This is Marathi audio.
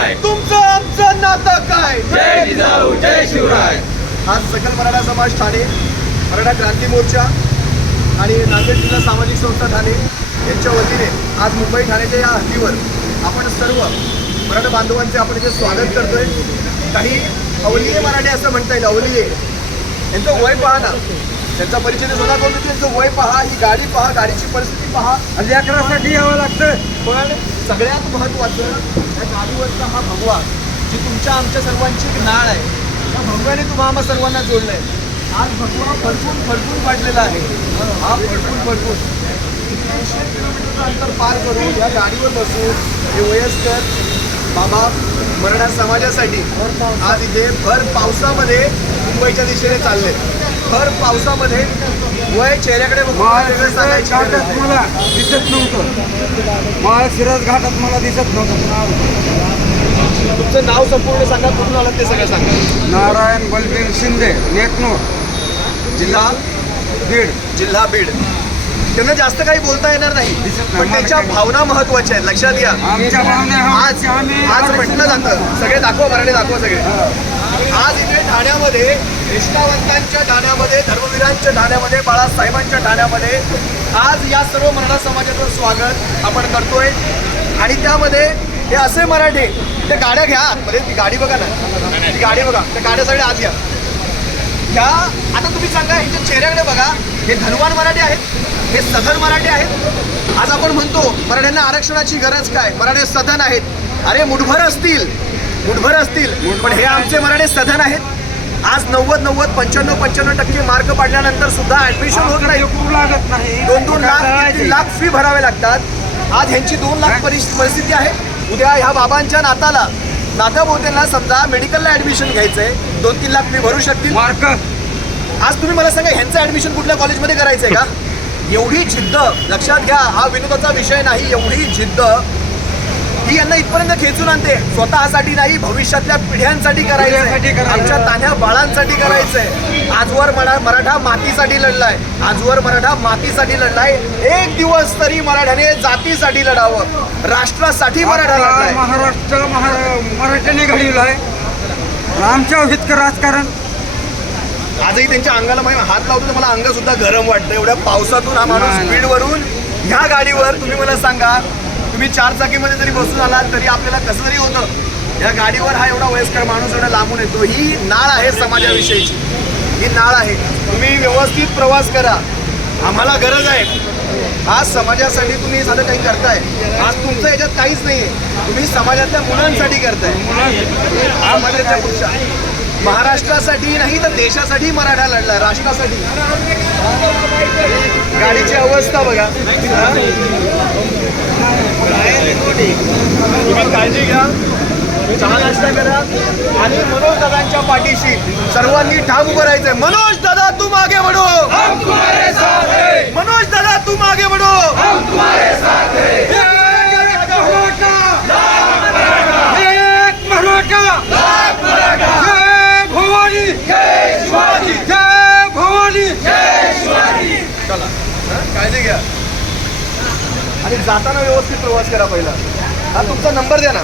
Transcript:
काय तुमचं आमचं नातं काय? जय जिजाऊ जय शिवराय. आज सकल मराठा समाज ठाणे मराठा क्रांती मोर्चा आणि नांदेड जिल्हा सामाजिक संस्था ठाणे यांच्या वतीने आज मुंबई ठाण्याच्या या हद्दीवर आपण सर्व मराठा बांधवांचे आपण इथे स्वागत करतोय. काही अवलिये मराठे असं म्हणता येईल अवलिये. यांचं वय पहा ना. त्यांचा परिचय स्वतः करून. त्यांचं वय पहा ही गाडी पहा गाडीची परिस्थिती पहा. आणि अकरासाठी यावं लागतं. पण सगळ्यात महत्त्वाचं या गाडीवरचा हा भगवा जी तुमच्या आमच्या सर्वांची एक नाळ आहे त्या भगव्याने तुम्हा आम्हा सर्वांना जोडलंय. आज भगवा फडकून फडकून पाडलेला आहे. हा फडकून फडकून तीनशे किलोमीटरचं अंतर पार करून या गाडीवर बसून हे वयस्कर बाबा मराठा समाजासाठी आज इथे भर पावसामध्ये मुंबईच्या दिशेने चालले. भर पावसामध्ये वय चेहऱ्याकडे घाटात. मला दिसत नव्हतं. माळशिरस घाटात मला दिसत नव्हतं. तुमचं नाव संपूर्ण सांगा कुठून आलं ते सगळं सांगा. नारायण बलबीर शिंदे नेकनूर जिल्हा बीड. जिल्हा बीड. त्यांना जास्त काही बोलता येणार नाही. पण त्याच्या भावना महत्त्वाच्या आहेत. लक्षात घ्या. आज जातं सगळे दाखवा मराठी दाखवा सगळे. आज इथे ठाण्यामध्ये निष्ठावंतांच्या ठाण्यामध्ये धर्मवीरांच्या ठाण्यामध्ये बाळासाहेबांच्या ठाण्यामध्ये आज या सर्व मराठा समाजाचं स्वागत आपण करतोय. आणि त्यामध्ये हे असे मराठे ते गाड्या घ्या आतमध्ये. ती गाडी बघा ना. ती गाडी बघा. त्या गाड्या सगळ्या आत घ्या. ह्या आता तुम्ही सांगा ह्यांच्या चेहऱ्याकडे बघा. हे धनवान मराठे आहेत. हे सधन मराठे आहेत. आज आपण म्हणतो मराठ्यांना आरक्षणाची गरज काय? मराठे सधन आहेत. अरे मुठभर असतील. मुठभर असतील. पण हे आमचे मराठे सधन आहेत. आज नव्वद नव्वद पंच्याण्णव पंच्याण्णव टक्के मार्क पाडल्यानंतर सुद्धा ऍडमिशन होत नाही लागत नाही. दोन दोन लाख लाख फी भरावे लागतात. आज ह्यांची दोन लाख परिस- परिस्थिती आहे. उद्या ह्या बाबांच्या नाताला नात्याभोवत्यांना समजा मेडिकलला ऍडमिशन घ्यायचंय. दोन तीन लाख फी भरू शकतील. मार्क? आज तुम्ही मला सांगा ह्यांचं ऍडमिशन कुठल्या कॉलेजमध्ये करायचंय का? एवढी जिद्द लक्षात घ्या हा विनोदाचा विषय नाही एवढी जिद्द ही यांना इथपर्यंत खेचून आणते. स्वतःसाठी नाही भविष्यातल्या पिढ्यांसाठी करायचं. आमच्या तान्ह्या बाळांसाठी करायचंय. आजवर मरा मराठा मातीसाठी लढलाय. आजवर मराठा मातीसाठी लढलाय. एक दिवस तरी मराठ्याने जातीसाठी लढावं. राष्ट्रासाठी मराठा लढलाय. महाराष्ट्र महारा मराठ्याने घडविलं आहे. आमच्या हितकं राजकारण. आजही त्यांच्या अंगाला माझ्या हात लावतो तर मला अंग सुद्धा गरम वाटतं. एवढ्या पावसातून हा माणूस. स्पीडवरून ह्या गाडीवर तुम्ही मला सांगा तुम्ही चार चाकीमध्ये जरी बसून आलात तरी आपल्याला कसं तरी होतं. या गाडीवर हा एवढा वयस्कर माणूस एवढा लांबून येतो. ही नाळ आहे समाजाविषयीची. ही नाळ आहे. तुम्ही व्यवस्थित प्रवास करा. आम्हाला गरज आहे. आज समाजासाठी तुम्ही साधं काही करताय. आज तुमचं याच्यात काहीच नाही आहे तुम्ही समाजातल्या मुलांसाठी करताय. समाजाच्या महाराष्ट्रासाठी नाही तर देशासाठी मराठा लढला राष्ट्रासाठी. गाडीची अवस्था बघा. तुम्ही काळजी घ्या. चहा नाश्ता करा. आणि मनोज दादांच्या पाठीशी सर्वांनी ठाम उभं राहायचंय. मनोज दादा तू मागे बढो मनोज दादा तू मागे जय भवानी. जय भवानी? काळजी घ्या. आणि जाताना व्यवस्थित प्रवास करा पहिला. हा तुमचा नंबर द्या ना.